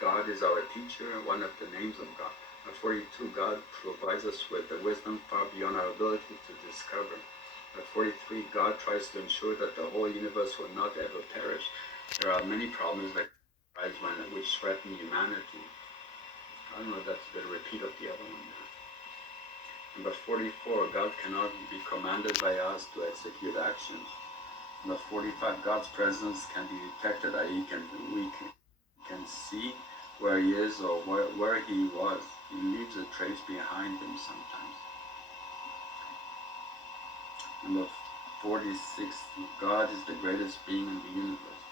God is our teacher, one of the names of God. 42, God provides us with the wisdom far beyond our ability to discover. 43, God tries to ensure that the whole universe will not ever perish. There are many problems that arise which threaten humanity. I don't know, that's the repeat of the other one. Number 44, God cannot be commanded by us to execute actions. Number 45, God's presence can be detected, i.e. we can see where he is or where he was. He leaves a trace behind him sometimes. Number 46, God is the greatest being in the universe.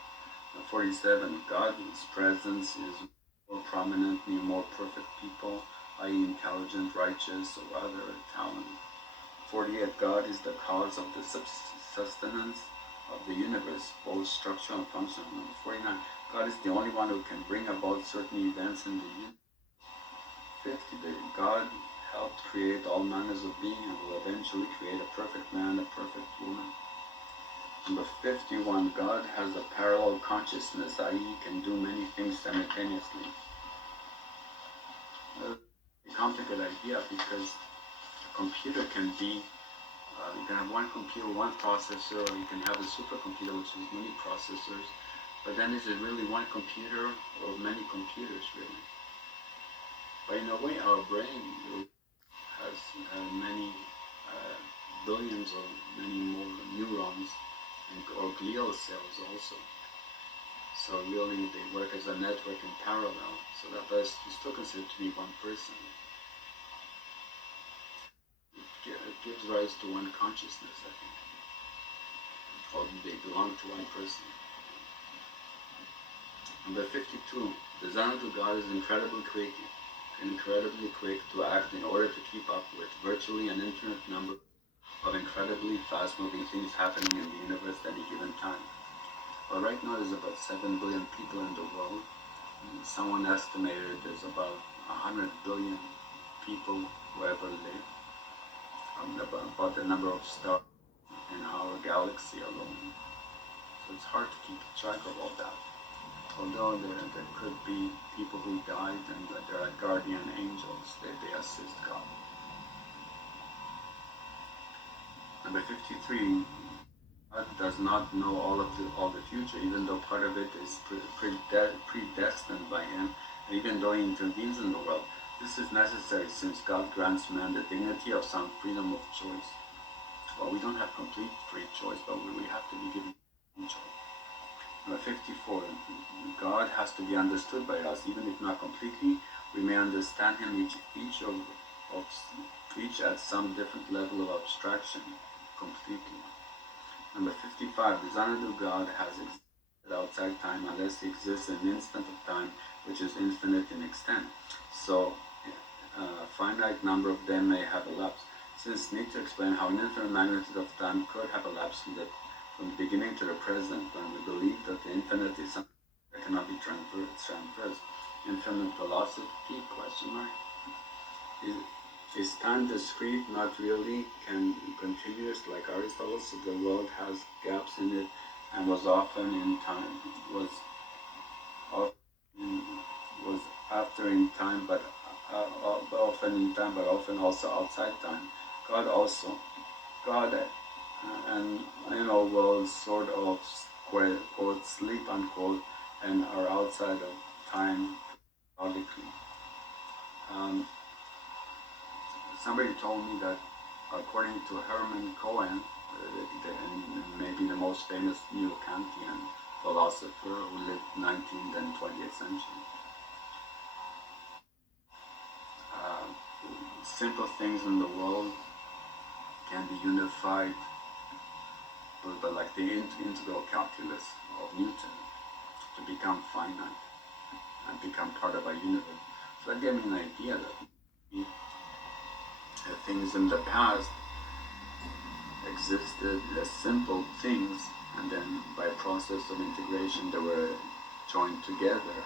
Number 47, God's presence is more prominent in more perfect people, i.e. intelligent, righteous, or other talent. 48, God is the cause of the sustenance of the universe, both structural and functional. Number 49, God is the only one who can bring about certain events in the universe. 50, God helped create all manners of being and will eventually create a perfect man, a perfect woman. Number 51, God has a parallel consciousness, i.e. he can do many things simultaneously. A complicated idea because a computer can be you can have one computer, one processor, or you can have a supercomputer which is many processors. But then is it really one computer or many computers really? But in a way our brain has many billions or many more neurons or glial cells also. So really they work as a network in parallel. So that is still considered to be one person. It gives rise to one consciousness, I think. Or they belong to one person. Number 52, the Xanadu God is incredibly quick to act in order to keep up with virtually an infinite number of incredibly fast-moving things happening in the universe at any given time. Well, right now there's about 7 billion people in the world. Someone estimated there's about 100 billion people who ever live. About the number of stars in our galaxy alone. So it's hard to keep track of all that. Although there could be people who died and there are guardian angels, they assist God. Number 53, God does not know all the future, even though part of it is predestined by him, and even though he intervenes in the world. This is necessary since God grants man the dignity of some freedom of choice. Well, we don't have complete free choice, but we have to be given choice. Number 54, God has to be understood by us, even if not completely. We may understand him each at some different level of abstraction completely. Number 55, the Xanadu God has existed outside time unless he exists in an instant of time which is infinite in extent. So a finite number of them may have elapsed. Since need to explain how an infinite magnitude of time could have elapsed from the beginning to the present, when we believe that the infinite is something that cannot be transversed. Infinite velocity, question mark. Is time discrete? Not really. Can be continuous like Aristotle, so the world has gaps in it and was often in time, was after in time, but often in time, but often also outside time. God and will sort of quote sleep unquote and are outside of time logically. Somebody told me that according to Hermann Cohen, maybe the most famous neo-Kantian philosopher who lived 19th and 20th century, simple things in the world can be unified, but like the integral calculus of Newton, to become finite and become part of our universe. So that gave me an idea that things in the past existed as simple things, and then by a process of integration they were joined together,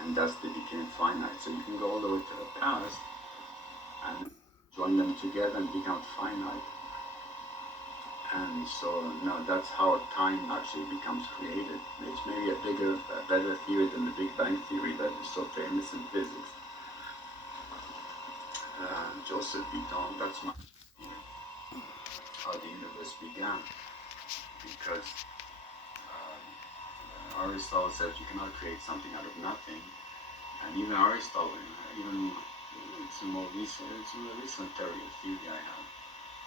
and thus they became finite. So you can go all the way to the past and join them together and become finite. And so now that's how time actually becomes created. It's maybe a better theory than the Big Bang theory that is so famous in physics. Joseph Beaton, that's my opinion, how the universe began. Because Aristotle says you cannot create something out of nothing. And even Aristotle, it's a more recent theory I have.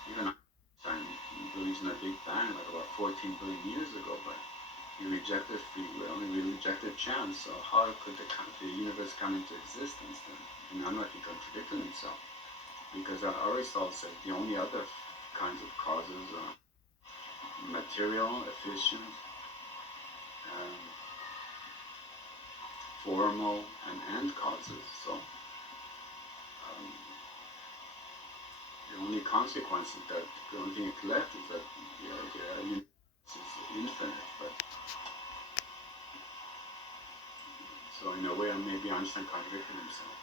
Even Einstein believes in a Big Bang like about 14 billion years ago, but he rejected free will and he rejected chance. So how could the universe come into existence then? And I'm not, he contradicted himself. Because Aristotle says the only other kinds of causes are material, efficient, formal, and end causes. So the only consequence is that the only thing that's left is that the universe is infinite. But so in a way, maybe Einstein contradicted himself.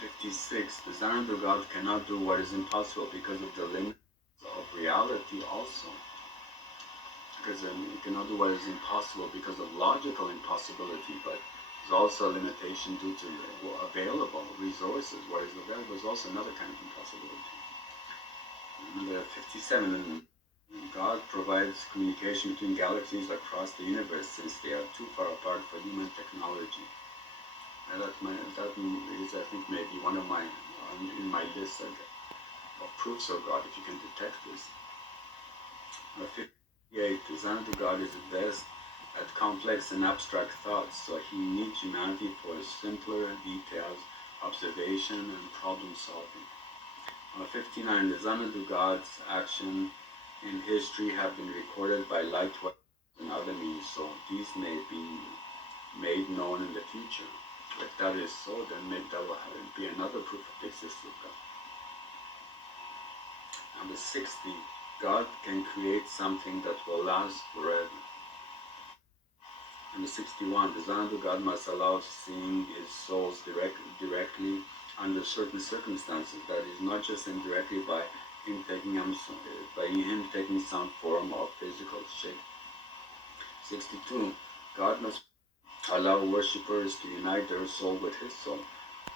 56. The Son of God cannot do what is impossible because of the limits of reality also. Because you cannot do what is impossible because of logical impossibility, but there's also a limitation due to available resources. What is available is also another kind of impossibility. Number 57. God provides communication between galaxies across the universe since they are too far apart for human technology. And that is, I think, maybe one of in my list of proofs of God, if you can detect this. 58. The Son of God is the best at complex and abstract thoughts, so he needs humanity for simpler details, observation, and problem solving. 59. The Son of God's action in history have been recorded by light and other means, so these may be made known in the future. If that is so, then maybe that will be another proof of the existence of God. Number 60. God can create something that will last forever. Number 61. The Son of God must allow seeing his souls directly under certain circumstances. That is, not just indirectly by him taking some form of physical shape. 62. God must allow worshippers to unite their soul with his soul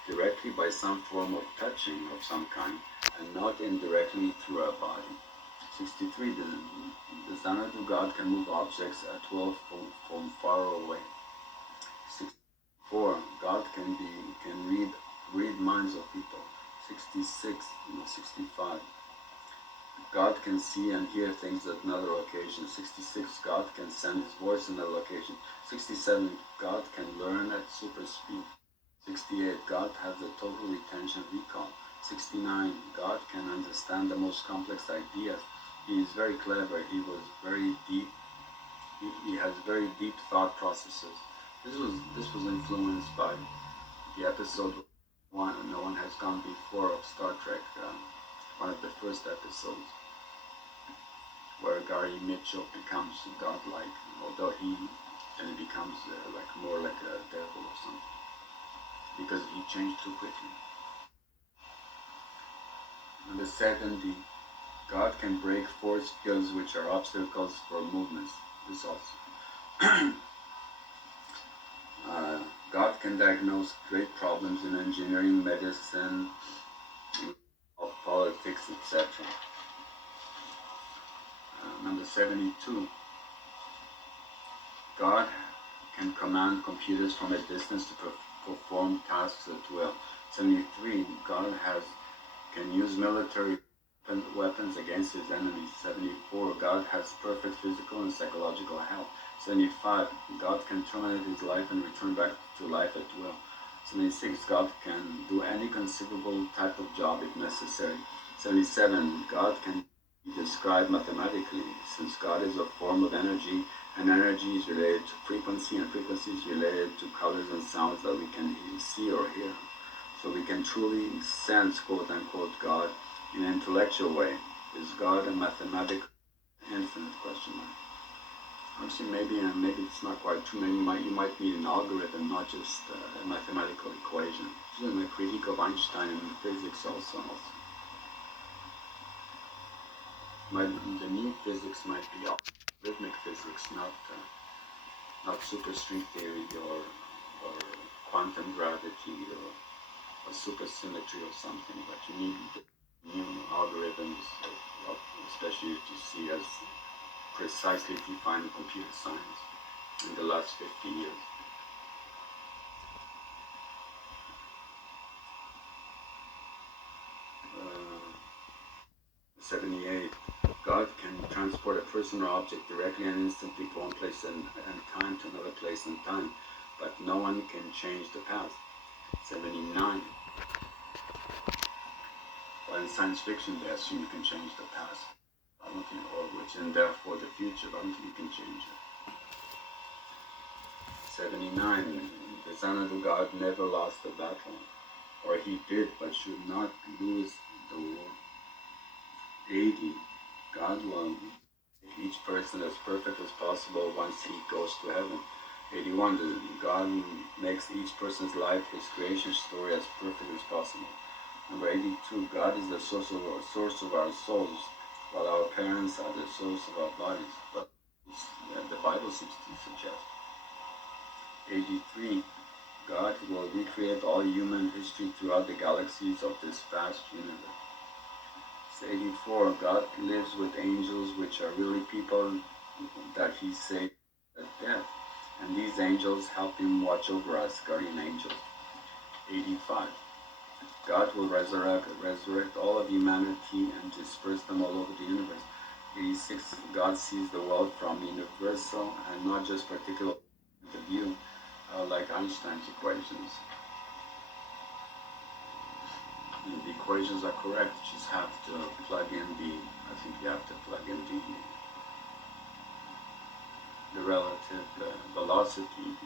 directly by some form of touching of some kind, and not indirectly through a body. 63. The Son of God can move objects at will from far away. 64. God can read minds of people. 65. God can see and hear things at another location. 66. God can send his voice in another location. 67. God can learn at super speed. 68. God has a total retention recall. 69. God can understand the most complex ideas. He is very clever. He was very deep. He has very deep thought processes. This was influenced by the episode one. No One Has Gone Before of Star Trek. One of the first episodes, where Gary Mitchell becomes godlike, although he becomes more like a devil or something, because he changed too quickly. Number 70. God can break force fields which are obstacles for movements. This also. God can diagnose great problems in engineering, medicine, politics, etc. Number 72. God can command computers from a distance to perform tasks at will. 73. God can use military weapons against his enemies. 74. God has perfect physical and psychological health. 75. God can terminate his life and return back to life at will. 76. God can do any conceivable type of job if necessary. 77. God can be described mathematically, since God is a form of energy, and energy is related to frequency, and frequency is related to colors and sounds that we can see or hear. So we can truly sense, quote unquote, God in an intellectual way. Is God a mathematical infinite question mark? Obviously, maybe it's not quite true. Maybe you might need an algorithm, not just a mathematical equation. This is a critique of Einstein in physics also. The new physics might be algorithmic physics, not not superstring theory or quantum gravity or supersymmetry or something, but you need new algorithms, especially if you see as precisely defined computer science in the last 50 years. 78. God can transport a person or object directly and instantly from one place and time to another place and time, but no one can change the past. 79. Well, in science fiction, they assume you can change the past. I don't think, or which, and therefore the future, but I don't think you can change it. 79. The Son of God never lost a battle, or he did, but should not lose the war. 80. God will make each person as perfect as possible once he goes to heaven. 81. God makes each person's life, his creation story, as perfect as possible. Number 82. God is the source of our souls, while our parents are the source of our bodies. But the Bible seems to suggest. 83. God will recreate all human history throughout the galaxies of this vast universe. 84. God lives with angels, which are really people that he saved at death. And these angels help him watch over us, guardian angels. 85. God will resurrect all of humanity and disperse them all over the universe. 86. God sees the world from universal and not just particular point of view, like Einstein's equations. The equations are correct. You just have to plug in I think you have to plug in the relative velocity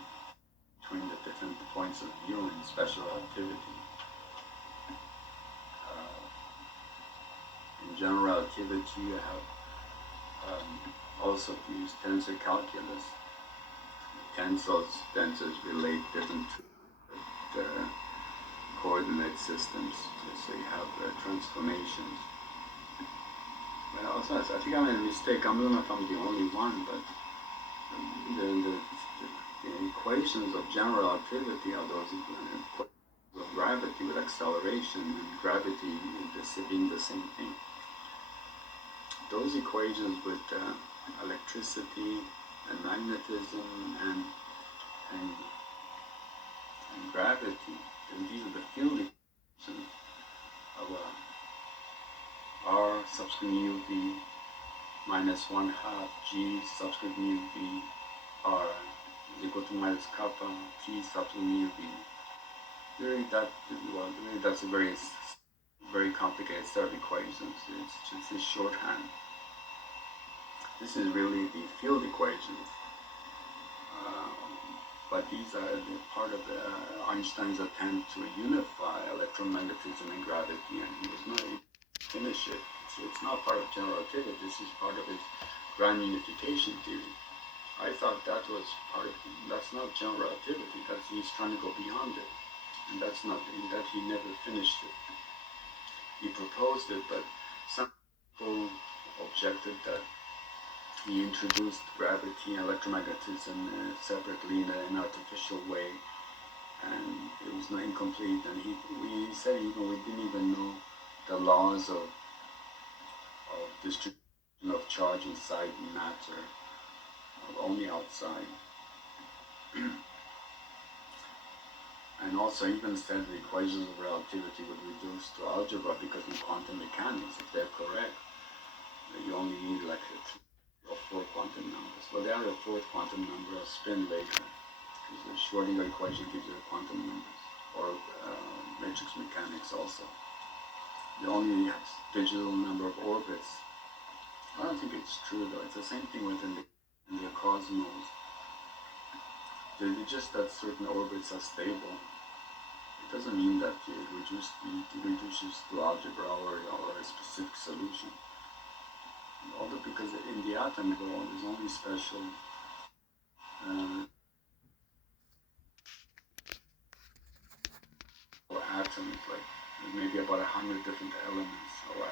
between the different points of view in special relativity. In general relativity, you have also to use tensor calculus. Tensors relate different coordinate systems, so you have transformations. But also, I think I made a mistake. I don't know if I'm the only one, but the equations of general relativity are those equations of gravity with acceleration and gravity being the same thing. Those equations with electricity and magnetism and gravity, and these are the field equations of R subscript mu v minus 1/2 G subscript mu v R is equal to minus kappa T subscript mu v. Really, that's a very complicated set of equations. It's just a shorthand. This is really the field equations. But these are part of Einstein's attempt to unify electromagnetism and gravity, and he was not able to finish it. So it's not part of general relativity. This is part of his grand unification theory. I thought that's not general relativity. He's trying to go beyond it, and that he never finished it. He proposed it, but some people objected that he introduced gravity and electromagnetism separately in an artificial way, and it was not incomplete. And he said we didn't even know the laws of distribution of charge inside matter, only outside. And also even said the equations of relativity would reduce to algebra, because in quantum mechanics, if they're correct, you only need like 3 or 4 quantum numbers. Well, they have a 4th quantum number, a spin later, because the Schrodinger equation gives you the quantum numbers, or matrix mechanics also. They only have digital number of orbits. I don't think it's true though. It's the same thing within the cosmos. It's just that certain orbits are stable. It doesn't mean that it reduces to algebra or a specific solution. Although, because in the atomic world, there's only special atoms, like maybe about 100 different elements or